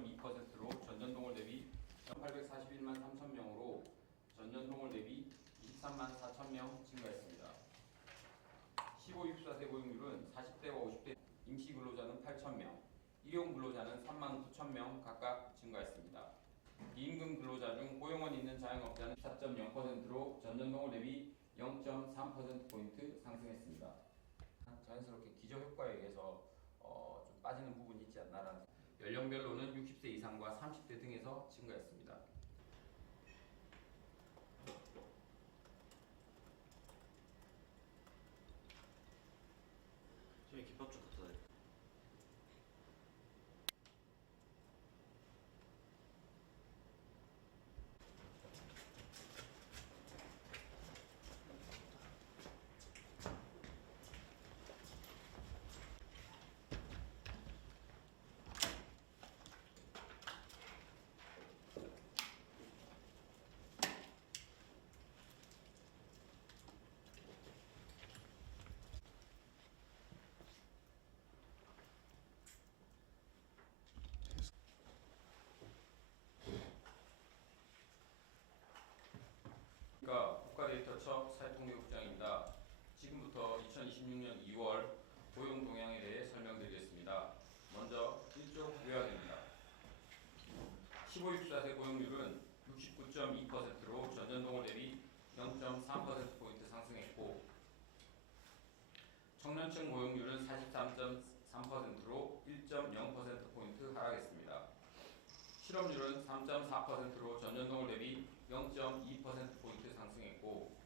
19.2%로 전년 동월 대비 1,841만 3천 명으로 전년 동월 대비 23만 4천 명 증가했습니다. 15-64세 고용률은 40대와 50대 임시 근로자는 8천 명, 일용 근로자는 3만 9천 명 각각 증가했습니다. 비임금 근로자 중 고용원 있는 자영업자는 14.0%로 전년 동월 대비 0.3%포인트 상승했습니다. 자연스럽게 기저효과에 의해서 좀 빠지는 부분이 있지 않나라는 연령별로는 60세 이상과 30대 등에서 증가했습니다. 저희 김밥 좀 갖다 드릴게요. 국가데이터처 사회통계국장입니다. 지금부터 2026년 2월 고용 동향에 대해 설명드리겠습니다. 먼저 1조 요약입니다. 15-64세 고용률은 69.2%로 전년 동월 대비 0.3%포인트 상승했고, 청년층 고용률은 43.3%로 1.0%포인트 하락했습니다. 실업률은 3.4%로 전년 동월 대비 0.2%포인트 상승했고,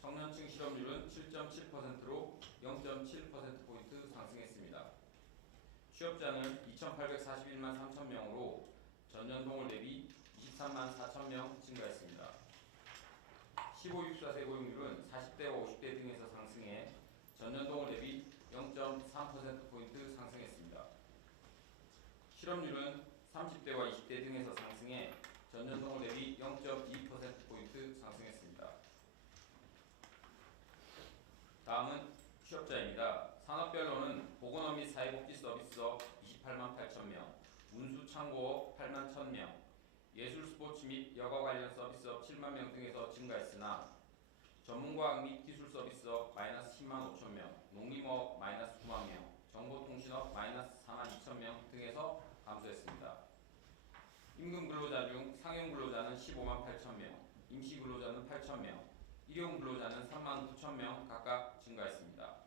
청년층 실업률은 7.7%로 0.7%포인트 상승했습니다. 취업자는 2,841만 3천 명으로 전년 동월 대비 23만 4천 명 증가했습니다. 15-64세 고용률은 40대와 50대 등에서 상승해 전년 동월 대비 0.3%포인트 상승했습니다. 실업률은 30대와 20대 등에서 상승해 전년 동월 대비 0.2%포인트 상승했습니다. 다음은 취업자입니다. 산업별로는 보건업 및 사회복지 서비스업 28만 8천 명, 운수창고업 8만 1천 명, 예술 스포츠 및 여가 관련 서비스업 7만 명 등에서 증가했으나 전문과학 및 기술 서비스업 마이너스 10만 5천 명, 농림업 마이너스 9만 명, 정보통신업 마이너스 4만 2천 명 등에서 감소했습니다. 임금 근로자 중 상용 근로자는 15만 8천 명, 임시 근로자는 8천 명, 일용 근로자는 3만 9천 명 각각 증가했습니다.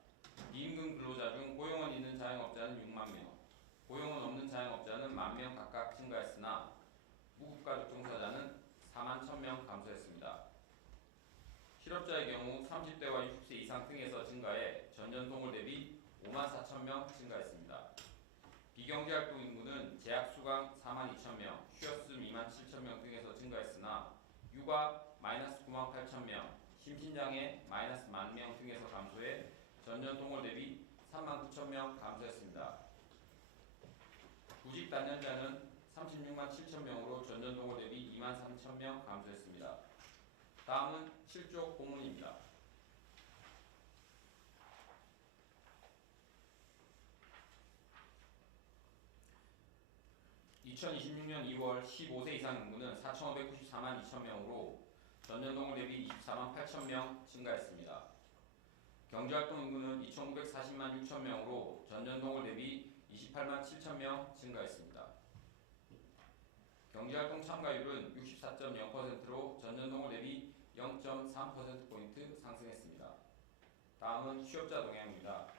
비임금 근로자 중 고용원 있는 자영업자는 6만 명, 고용원 없는 자영업자는 1만 명 각각 증가했으나 무급가족 종사자는 4만 1천 명 감소했습니다. 실업자의 경우 30대와 60세 이상 등에서 증가해 전년 동월 대비 5만 4천 명 증가했습니다. 비경제활동 인구는 재학 수강 4만 2천 명, 쉬었음 2만 7천 명 등에서 증가했으나 육아 마이너스 9만 8천 명, 심신장애 마이너스 1만 명 등에서 감소해 전년 동월 대비 3만 9천 명 감소했습니다. 구직 단연자는 36만 7천 명으로 전년 동월 대비 2만 3천 명 감소했습니다. 다음은 실적 본문입니다. (2026년 2월) 15세 이상 인구는 4,594만 2천 명으로 전년 동월 대비 24만 8천 명 증가했습니다. 경제활동 인구는 2,940만 6천 명으로 전년 동월 대비 28만 7천 명 증가했습니다. 경제활동 참가율은 64.0%로 전년 동월 대비 0.3%포인트 상승했습니다. 다음은 취업자 동향입니다.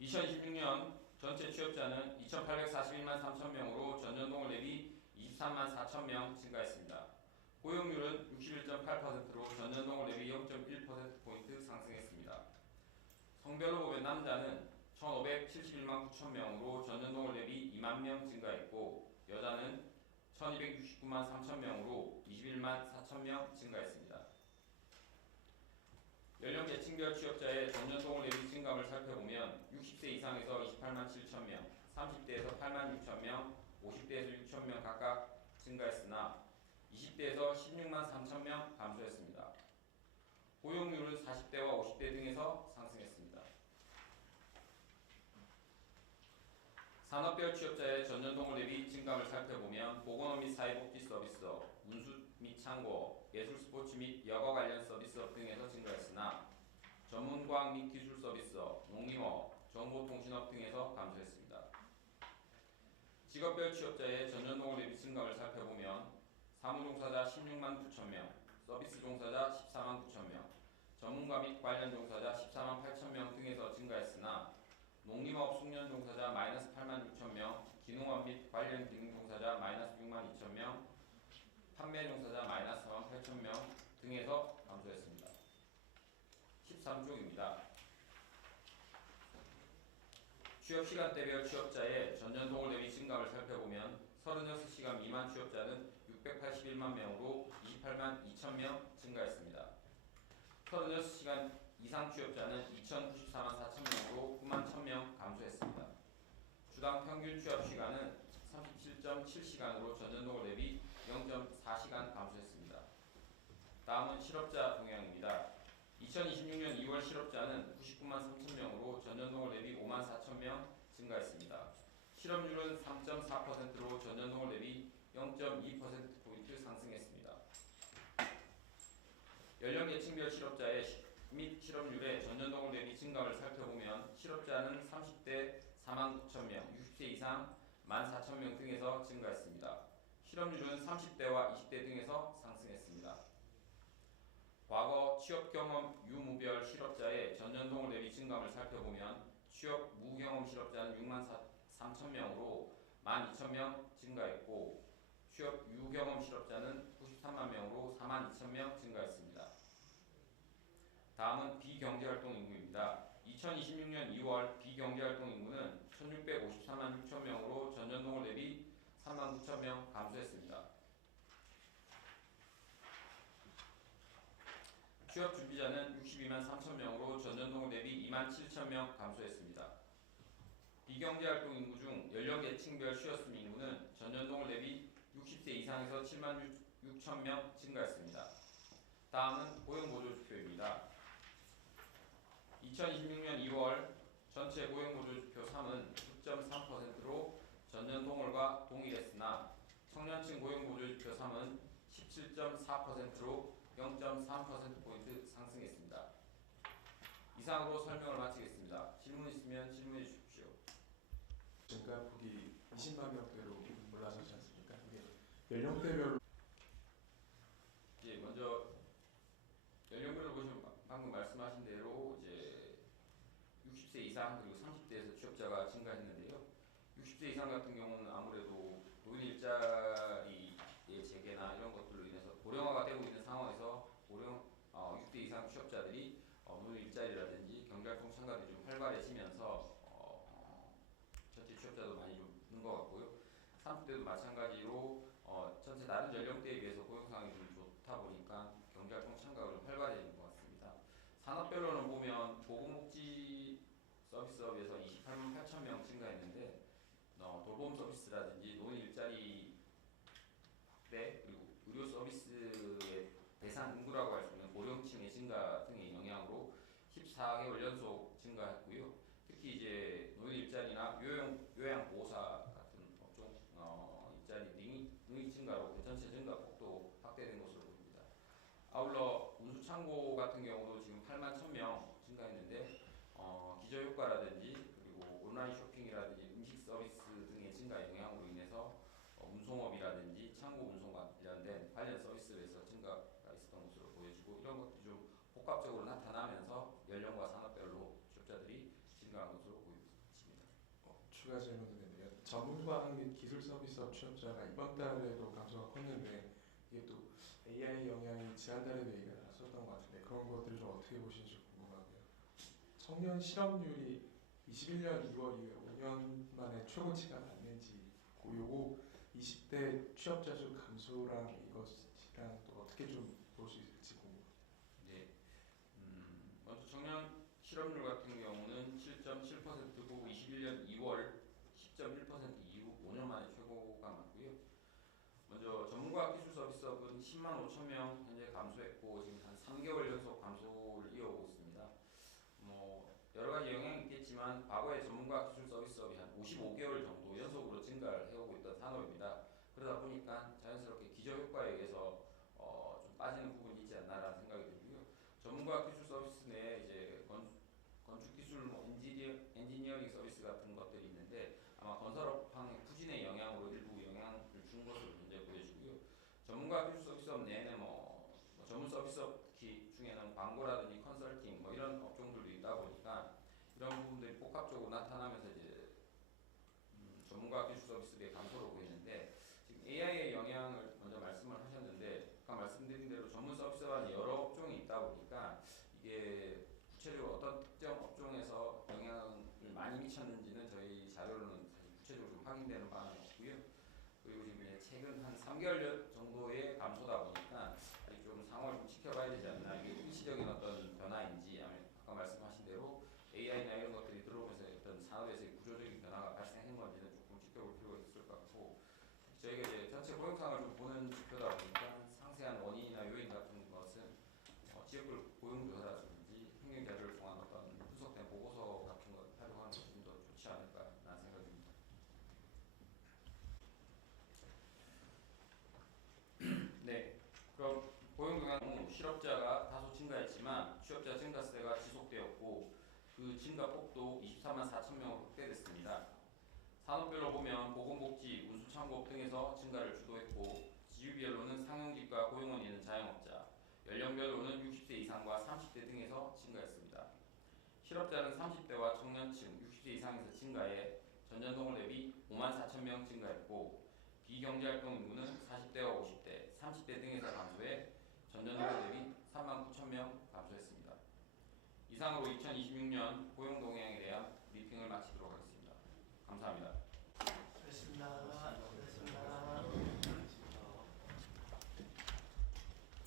2026년 전체 취업자는 2,841만 3천 명으로 전년 동월 대비 23만 4천 명 증가했습니다. 고용률은 61.8%로 전년 동월 대비 0.1%포인트 상승했습니다. 성별로 보면 남자는 1,571만 9천 명으로 전년 동월 대비 2만 명 증가했고, 여자는 1,269만 3천 명으로 21만 4천 명 증가했습니다. 연령 계층별 취업자의 전년 동월 대비 증감을 살펴보면 60세 이상에서 28만 7천 명, 30대에서 8만 6천 명, 50대에서 6천 명 각각 증가했으나 20대에서 16만 3천 명 감소했습니다. 고용률은 40대와 50대 등에서 상승했습니다. 산업별 취업자의 전년동을 대비 증감을 살펴보면 보건업 및 사회복지 서비스업, 운수 및 창고업, 예술 스포츠 및 여가 관련 서비스업 등에서 증가했으나 전문과학 및 기술 서비스업, 농림업, 정보통신업 등에서 감소했습니다. 직업별 취업자의 전년동을 대비 증감을 살펴보면 사무종사자 16만 9천 명, 서비스 종사자 14만 9천 명, 전문가 및 관련 종사자 14만 8천 명 등에서 증가했으나 농림업 숙련 종사자 마이너스 8만 6천 명, 기농업 및 관련 기능 종사자 마이너스 6만 2천 명, 판매 종사자 마이너스 4만 8천 명 등에서 감소했습니다. 13쪽입니다. 취업시간대별 취업자의 전년동을 대비 증감을 살펴보면 36시간 미만 취업자는 681만 명으로 28만 2천 명 증가했습니다. 36시간 이상 취업자는 2,094만 4천 명으로 9만 1천 명 감소했습니다. 주당 평균 취업시간은 37.7시간으로 전년동을 대비 0.4시간 감소했습니다. 다음은 실업자 동향입니다. 2026년 2월 실업자는 99만 3천 명으로 전년동을 대비 5만 4천 명 증가했습니다. 실업률은 3.4%로 전년동을 대비 0.2%포인트 상승했습니다. 연령 계층별 실업자의 및 실업률의 전년동을 대비 증감을 살펴보면 실업자는 30대 4만 9천 명, 60세 이상 1만 4천 명 등에서 증가했습니다. 실업률은 30대와 20대 등에서 상승했습니다. 과거 취업경험 유무별 실업자의 전년동을 대비 증감을 살펴보면 취업 무경험 실업자는 6만 3천 명으로 1만 2천 명 증가했고 취업 유경험 실업자는 93만 명으로 4만 2천 명 증가했습니다. 다음은 비경제활동 인구입니다. 2026년 2월 비경제활동 인구는 1654만 6천 명으로 전년동을 대비 3만 9천 명 감소했습니다. 취업 준비자는 62만 3천 명으로 전년동을 대비 2만 7천 명 감소했습니다. 비경제활동 인구 중 연령 계층별 쉬었음 인구는 전년동을 대비 60세 이상에서 7만 6천 명 증가했습니다. 다음은 고용보조지표입니다. 2026년 2월 전체 고용보조지표 3은 9.3%로 전년동월과 동일했으나 청년층 고용보조지표 3은 17.4%로 0.3%포인트 상승했습니다. 이상으로 설명을 마치겠습니다. 질문 있으면 질문해 주십시오. 증가폭이 20만 명대로 올라서지 않습니까? 이게 연령대별로 먼저 연령별로 보시면 방금 말씀하신 대로 이제 60세 이상 그리고 30대에서 취업자가 증가했는데요. 60세 이상 같은 경우는 아무래도 노인 일자리의 재개나 이런 것들로 인해서 고령화가 되고 있는 상황에서 60대 이상 취업자들이 노인 일자리라든지 경제활동 참가들이 좀 활발해지면서 전체 취업자도 많이 좀 는 것 같고요. 30대도 마찬가지로 전체 다른 연령대에 비해서 고용 상황이 좀 좋다 보니까 경제활동 참가가 좀 활발해진 것 같습니다. 산업별로는 보면 보건복지 서비스업에서 28만 8천 명 증가했는데 돌봄 서비스라든지 노인 일자리 확대 그리고 의료 서비스의 대상 인구라고 할 수 있는 고령층의 증가 등의 영향으로 14개월 연속 증가했고요. 특히 이제 노인 일자리나 요양보호사 같은 업종 일자리 등의 증가로 그 전체 증가폭도 확대된 것으로 보입니다. 아울러 운수창고 같은 경우도 지금 8만 1,000명 증가했는데 기저효과라든지 그리고 온라인 쇼핑이라든지 음식 서비스 등의 증가 영향으로 인해서 운송업이라든지 창고 운송 관련된 관련 서비스에서 증가가 있었던 것으로 보여지고 이런 것들이 좀 복합적으로 나타나면서 연령과 산업별로 취업자들이 증가한 것으로 보입니다. 추가 질문인데요. 전문과학 및 기술 서비스업 취업자가 이번 달에도 감소가 컸는데 이게 또 AI 영향이 지난달에도 얘기가 나섰던 것 같은데 그런 것들을 좀 어떻게 보시는지 궁금하고요. 청년 실업률이 21년 2월 이후에 5년 만에 최고치가 맞는지 요거 20대 취업자 수 감소랑 이것이랑 또 어떻게 좀 볼 수 있을지 궁금합니다. 네, 먼저 청년 실업률 같은 경우는 7.7%고 21년 2월 10.1% 이후 5년 만에 최고가 맞고요. 먼저 전문과학 기술 서비스업은 10만 5천 명 현재 감소했고 지금 한 3개월 연속 감소를 이어오고 있습니다. 여러 가지 영향이 있겠지만 과거에 전문과학 기술 서비스업이 한 55개월 정도 증가를 해오고 있던 산업입니다. 그러다 보니까 자연스럽게 기저효과에 의해서 좀 빠지는 부분이 있지 않나라는 생각이 들고요. 전문가 기술 서비스 내에 이제 건축 기술, 엔지니어링 서비스 같은 것들이 있는데 아마 건설업황의 부진의 영향으로 일부 영향을 준 것으로 현재 보여지고요. 전문가 기술 서비스업 내에는 뭐 전문 서비스업 중에는 광고라든지 컨설팅 뭐 이런 업종들도 있다 보니까 이런 부분들이 복합적으로 나타나면서 이제 전문가 기술 서비스의 감소로 보이는데 지금 AI의 영향을 먼저 말씀을 하셨는데 아까 말씀드린 대로 전문 서비스와는 여러 업종이 있다 보니까 이게 구체적으로 어떤 특정 업종에서 영향을 많이 미쳤는지는 저희 자료로는 사실 구체적으로 좀 확인되는 바는 없고요. 그리고 지금 이제 최근 한 3개월 정도의 감소다 보니까 아직 좀 상황을 좀 지켜봐야 되지 않나. 이게 일시적인 어떤 변화인지 아니면 아까 말씀하신 대로 AI나 이런 것들이 들어오면서 어떤 산업에서의 구조적인 변화가 발생한 건지는 조금 지켜볼 필요가 있을 것 같고 저희가 이제 전체 고용상을 좀 보는 지표다 보니까 상세한 원인이나 요인 같은 것은 지역별 고용조사라든지 행정 자료를 통한 어떤 분석된 보고서 같은 걸 활용하는 것이 좀 더 좋지 않을까라는 생각입니다. 네, 그럼 고용 동향 후 실업자가 다소 증가했지만 취업자 증가세가 지속되었고 그 증가폭도 24만 4천 명으로 확대됐습니다. 산업별로 보면 보건복지, 운수창고업 등에서 증가를 주도했고 지유별로는 상용직과 고용원 있는 자영업자, 연령별로는 60세 이상과 30대 등에서 증가했습니다. 실업자는 30대와 청년층, 60세 이상에서 증가해 전년동월 대비 5만 4천 명 증가했고 비경제활동 인구는 40대와 50대, 30대 등에서 감소해 전년도월 대비 3만 9천 명 감소했습니다. 이상으로 2026년 고용 동향에 대한 브리핑을 마치도록 하겠습니다. 감사합니다.